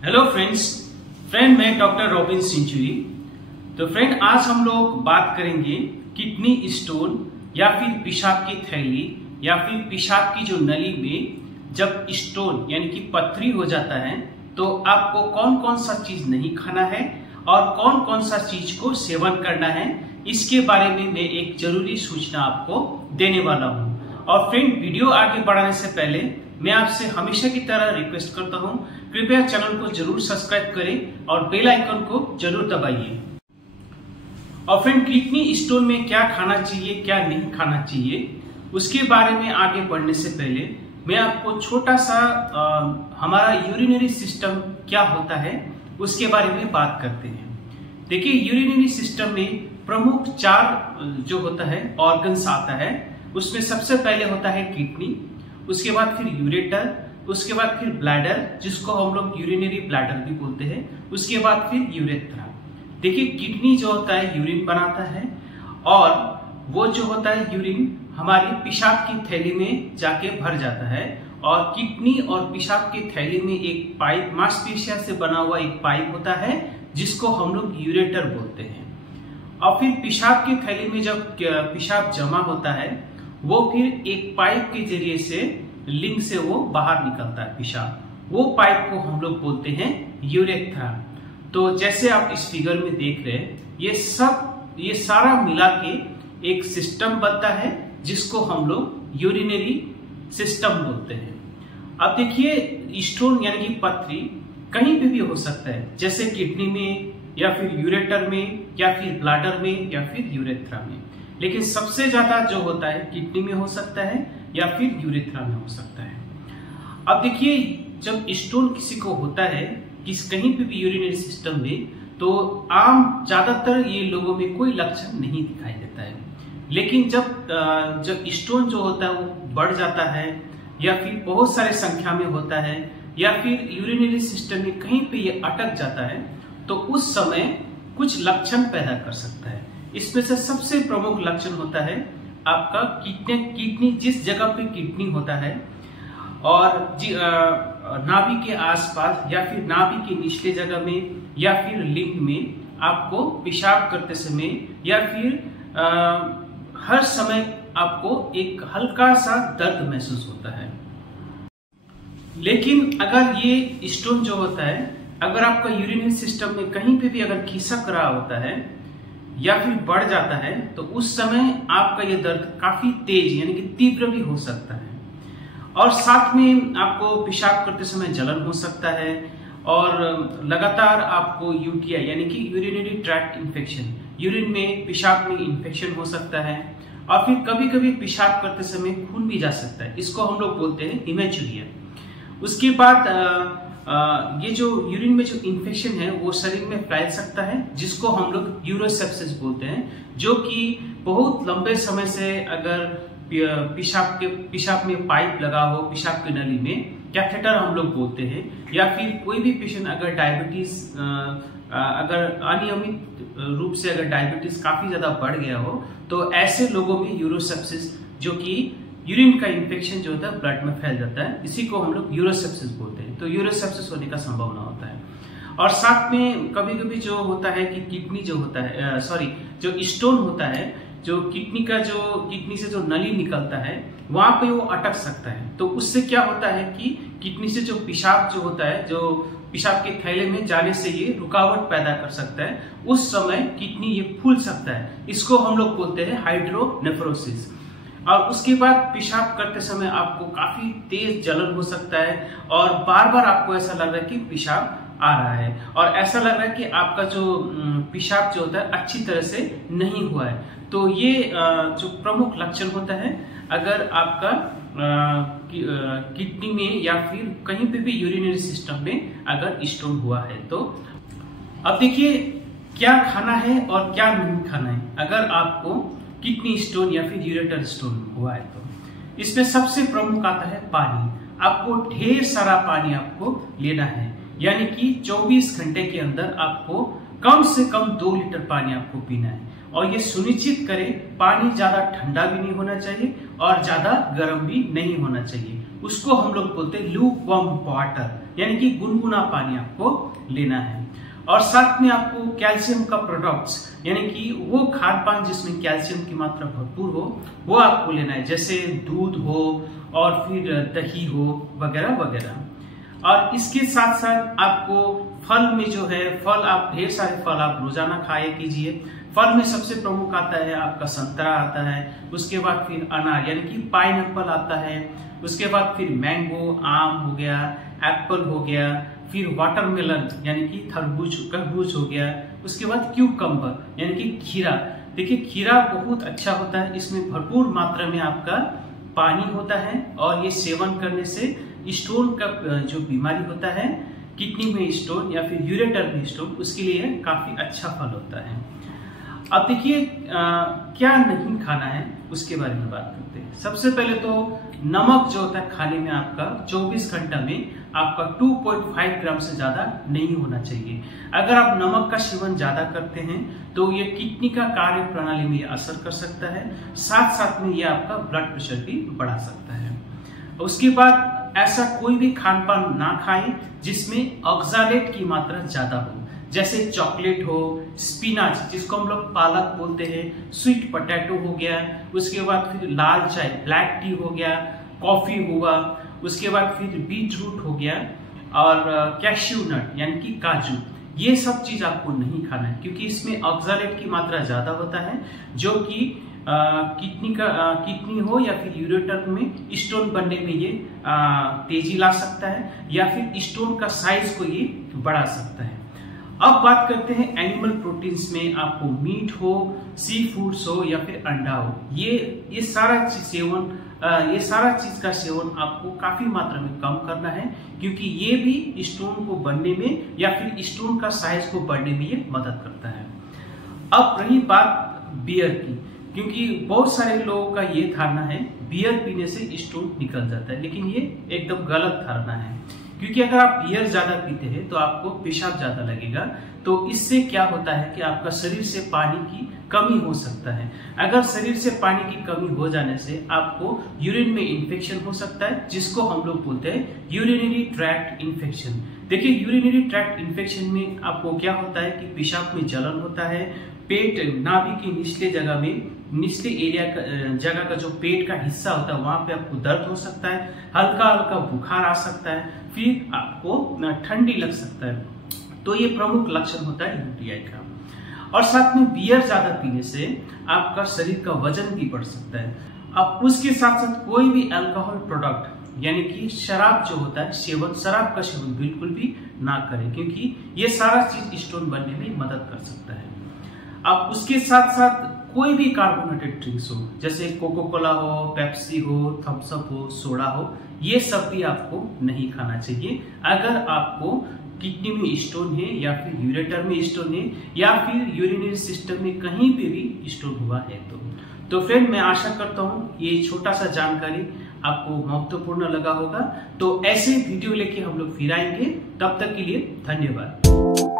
Hello friend मैं doctor robin century. तो friend आज हम लोग बात करेंगे किडनी स्टोन या फिर पेशाब की थैली या फिर पेशाब की जो नली में जब स्टोन यानी कि पथरी हो जाता है तो आपको कौन कौन सा चीज नहीं खाना है और कौन कौन सा चीज को सेवन करना है, इसके बारे में मैं एक जरूरी सूचना आपको देने वाला हूं। और फ्रेंड वीडियो आगे बढ़ाने से पहले मैं आपसे हमेशा की तरह रिक्वेस्ट करता हूं, कृपया चैनल को जरूर सब्सक्राइब करें और बेल आइकन को जरूर दबाइए। और फ्रेंड किडनी स्टोन में क्या खाना चाहिए क्या नहीं खाना चाहिए उसके बारे में आगे बढ़ने से पहले मैं आपको छोटा सा हमारा यूरिनरी सिस्टम क्या होता है उसके बारे में बात करते हैं। देखिए यूरिनरी सिस्टम में प्रमुख 4 जो होता है ऑर्गन्स आता है। उसमें सबसे पहले होता है किडनी, उसके बाद फिर यूरेटर, उसके बाद फिर ब्लैडर जिसको हम लोग यूरिनरी ब्लैडर भी बोलते हैं, उसके बाद फिर यूरेथ्रा। देखिए किडनी जो होता है यूरिन बनाता है और वो जो होता है यूरिन हमारी पेशाब की थैली में जाके भर जाता है और किडनी और पेशाब की थैली में एक पाइप मांसपेशिया से बना हुआ एक पाइप होता है जिसको हम लोग यूरेटर बोलते हैं। और फिर पेशाब की थैली में जब पेशाब जमा होता है वो फिर एक पाइप के जरिए से लिंग से वो बाहर निकलता है पेशाब, वो पाइप को हम लोग बोलते हैं यूरेथ्रा। तो जैसे आप इस फिगर में देख रहे हैं ये सारा मिला के एक सिस्टम बनता है जिसको हम लोग यूरिनरी सिस्टम बोलते हैं। अब देखिए स्टोन यानी कि पथरी कहीं पे भी हो सकता है, जैसे किडनी में या फिर यूरेटर में या फिर ब्लैडर में या फिर यूरेथ्रा में, लेकिन सबसे ज्यादा जो होता है किडनी में हो सकता है या फिर यूरेथ्रा में हो सकता है। अब देखिए जब स्टोन किसी को होता है कहीं पे भी यूरिनरी सिस्टम में तो ज्यादातर ये लोगों में कोई लक्षण नहीं दिखाई देता है, लेकिन जब स्टोन जो होता है वो बढ़ जाता है या फिर बहुत सारे संख्या में होता है या फिर यूरिनरी सिस्टम में कहीं पे ये अटक जाता है तो उस समय कुछ लक्षण पैदा कर सकता है। इसमें से सबसे प्रमुख लक्षण होता है आपका किडनी जिस जगह पे किडनी होता है और नाभि के आसपास या फिर नाभि के निचले जगह में या फिर लिंग में आपको पेशाब करते समय या फिर हर समय आपको एक हल्का सा दर्द महसूस होता है। लेकिन अगर ये स्टोन जो होता है अगर आपका यूरिनरी सिस्टम में कहीं पे भी अगर खिसक रहा होता है या फिर बढ़ जाता है तो उस समय आपका ये दर्द काफी तेज यानी कि तीव्र भी हो सकता है और साथ में आपको पेशाब करते समय जलन हो सकता है और लगातार आपको यूटीआई यानी कि यूरिनरी ट्रैक्ट इन्फेक्शन, यूरिन में पेशाब में इन्फेक्शन हो सकता है और फिर कभी कभी पेशाब करते समय खून भी जा सकता है, इसको हम लोग बोलते हैं हिमेचुरिया। उसके बाद ये जो यूरिन में जो इन्फेक्शन है वो शरीर में फैल सकता है जिसको हम लोग यूरोसेप्सिस बोलते हैं, जो कि बहुत लंबे समय से अगर पेशाब में पाइप लगा हो पेशाब की नली में, कैथेटर हम लोग बोलते हैं, या फिर कोई भी पेशेंट अगर डायबिटीज अगर अनियमित रूप से अगर डायबिटीज काफी ज्यादा बढ़ गया हो तो ऐसे लोगों में यूरोसेप्सिस जो कि यूरिन का इन्फेक्शन जो होता है ब्लड में फैल जाता है, इसी को हम लोग यूरोसेप्सिस बोलते हैं। तो यूरोसेप्सिस होने का संभावना होता है। और साथ में कभी कभी जो होता है कि किडनी जो होता है जो स्टोन होता है जो किडनी से जो नली निकलता है वहां पे वो अटक सकता है। तो उससे क्या होता है कि किडनी से जो पेशाब जो होता है जो पेशाब के थैले में जाने से ये रुकावट पैदा कर सकता है, उस समय किडनी ये फूल सकता है, इसको हम लोग बोलते हैं हाइड्रोनेफ्रोसिस। और उसके बाद पेशाब करते समय आपको काफी तेज जलन हो सकता है और बार बार आपको ऐसा लग रहा है कि पेशाब आ रहा है और ऐसा लग रहा है कि आपका जो पेशाब जो होता है अच्छी तरह से नहीं हुआ है। तो ये जो प्रमुख लक्षण होता है अगर आपका किडनी में या फिर कहीं पे भी यूरिनरी सिस्टम में अगर स्टोन हुआ है। तो अब देखिए क्या खाना है और क्या नहीं खाना है अगर आपको किडनी स्टोन या फिर यूरेटर स्टोन हुआ है। तो इसमें सबसे प्रमुख आता है पानी। आपको ढेर सारा पानी आपको लेना है, यानी कि 24 घंटे के अंदर आपको कम से कम 2 लीटर पानी आपको पीना है और ये सुनिश्चित करें पानी ज्यादा ठंडा भी नहीं होना चाहिए और ज्यादा गर्म भी नहीं होना चाहिए। उसको हम लोग बोलते हैं लूक वार्म वाटर, यानी कि गुनगुना पानी आपको लेना है। और साथ में आपको कैल्शियम का प्रोडक्ट्स, यानी कि वो खाद्य पान जिसमें कैल्शियम की मात्रा भरपूर हो, वो आपको लेना है, जैसे दूध हो और फिर दही हो वगैरह वगैरह। और इसके साथ साथ आपको फल में जो है, फल आप ढेर सारे फल आप रोजाना खाया कीजिए। फल में सबसे प्रमुख आता है आपका संतरा आता है, उसके बाद फिर अनार यानी कि पाइनएप्पल आता है, उसके बाद फिर मैंगो आम हो गया, एप्पल हो गया, फिर वाटरमेलन यानी कि तरबूज हो गया, उसके बाद क्यूकम्बर यानी कि खीरा। देखिए खीरा बहुत अच्छा होता है, इसमें भरपूर मात्रा में आपका पानी होता है और ये सेवन करने से स्टोन का जो बीमारी होता है, किडनी में स्टोन या फिर यूरेटर में स्टोन, उसके लिए काफी अच्छा फल होता है। अब देखिए क्या नहीं खाना है उसके बारे में बात करते हैं। सबसे पहले तो नमक जो होता है खाने में आपका 24 घंटा में आपका 2.5 ग्राम से ज्यादा नहीं होना चाहिए। अगर आप नमक का सेवन ज्यादा करते हैं तो ये किडनी का कार्य प्रणाली में असर कर सकता है, साथ साथ में ये आपका ब्लड प्रेशर भी बढ़ा सकता है। उसके बाद ऐसा कोई भी खान पान ना खाएं जिसमें ऑक्सालेट की मात्रा ज्यादा हो, जैसे चॉकलेट हो, स्पिनाच जिसको हम लोग पालक बोलते हैं, स्वीट पोटैटो हो गया, उसके बाद फिर लाल चाय ब्लैक टी हो गया, कॉफी हुआ, उसके बाद फिर बीट रूट हो गया और कैश्यू नट यानी कि काजू। ये सब चीज आपको नहीं खाना है क्योंकि इसमें ऑक्सालेट की मात्रा ज्यादा होता है, जो कि किडनी हो या फिर यूरेटर में स्टोन बनने में ये तेजी ला सकता है या फिर स्टोन का साइज को ये बढ़ा सकता है। अब बात करते हैं एनिमल प्रोटीन्स में, आपको मीट हो, सी फूड्स हो या फिर अंडा हो, ये सारा चीज का सेवन आपको काफी मात्रा में कम करना है क्योंकि ये भी स्टोन को बढ़ने में या फिर स्टोन का साइज को बढ़ने में ये मदद करता है। अब रही बात बियर की, क्योंकि बहुत सारे लोगों का ये धारणा है बियर पीने से स्टोन निकल जाता है, लेकिन ये एकदम गलत धारणा है क्योंकि अगर आप बियर ज्यादा पीते हैं तो आपको पेशाब ज्यादा लगेगा, तो इससे क्या होता है कि आपका शरीर से पानी की कमी हो सकता है। अगर शरीर से पानी की कमी हो जाने से आपको यूरिन में इन्फेक्शन हो सकता है, जिसको हम लोग बोलते हैं यूरिनरी ट्रैक्ट इन्फेक्शन। देखिए यूरिनरी ट्रैक्ट इन्फेक्शन में आपको क्या होता है कि पेशाब में जलन होता है, पेट नाभि की निचले एरिया जगह का जो पेट का हिस्सा होता है वहां पे आपको दर्द हो सकता है, हल्का हल्का बुखार आ सकता है, फिर आपको ठंडी लग सकता है। तो ये प्रमुख लक्षण होता है यूटीआई का। और साथ में बियर ज्यादा पीने से आपका शरीर का वजन भी बढ़ सकता है। अब उसके साथ साथ कोई भी अल्कोहल प्रोडक्ट यानी कि शराब जो होता है शराब का सेवन बिल्कुल भी ना करें क्योंकि ये सारा चीज स्टोन बनने में मदद कर सकता है। अब उसके साथ साथ कोई भी कार्बोनेटेड ड्रिंक्स हो, जैसे कोको कोला हो, पेप्सी हो, थम्स अप हो, सोडा हो, ये सब भी आपको नहीं खाना चाहिए अगर आपको किडनी में स्टोन है या फिर यूरेटर में स्टोन है या फिर यूरिनरी सिस्टम में कहीं पे भी स्टोन हुआ है तो फ्रेंड मैं आशा करता हूँ ये छोटा सा जानकारी आपको महत्वपूर्ण लगा होगा। तो ऐसे वीडियो लेके हम लोग फिर आएंगे, तब तक के लिए धन्यवाद।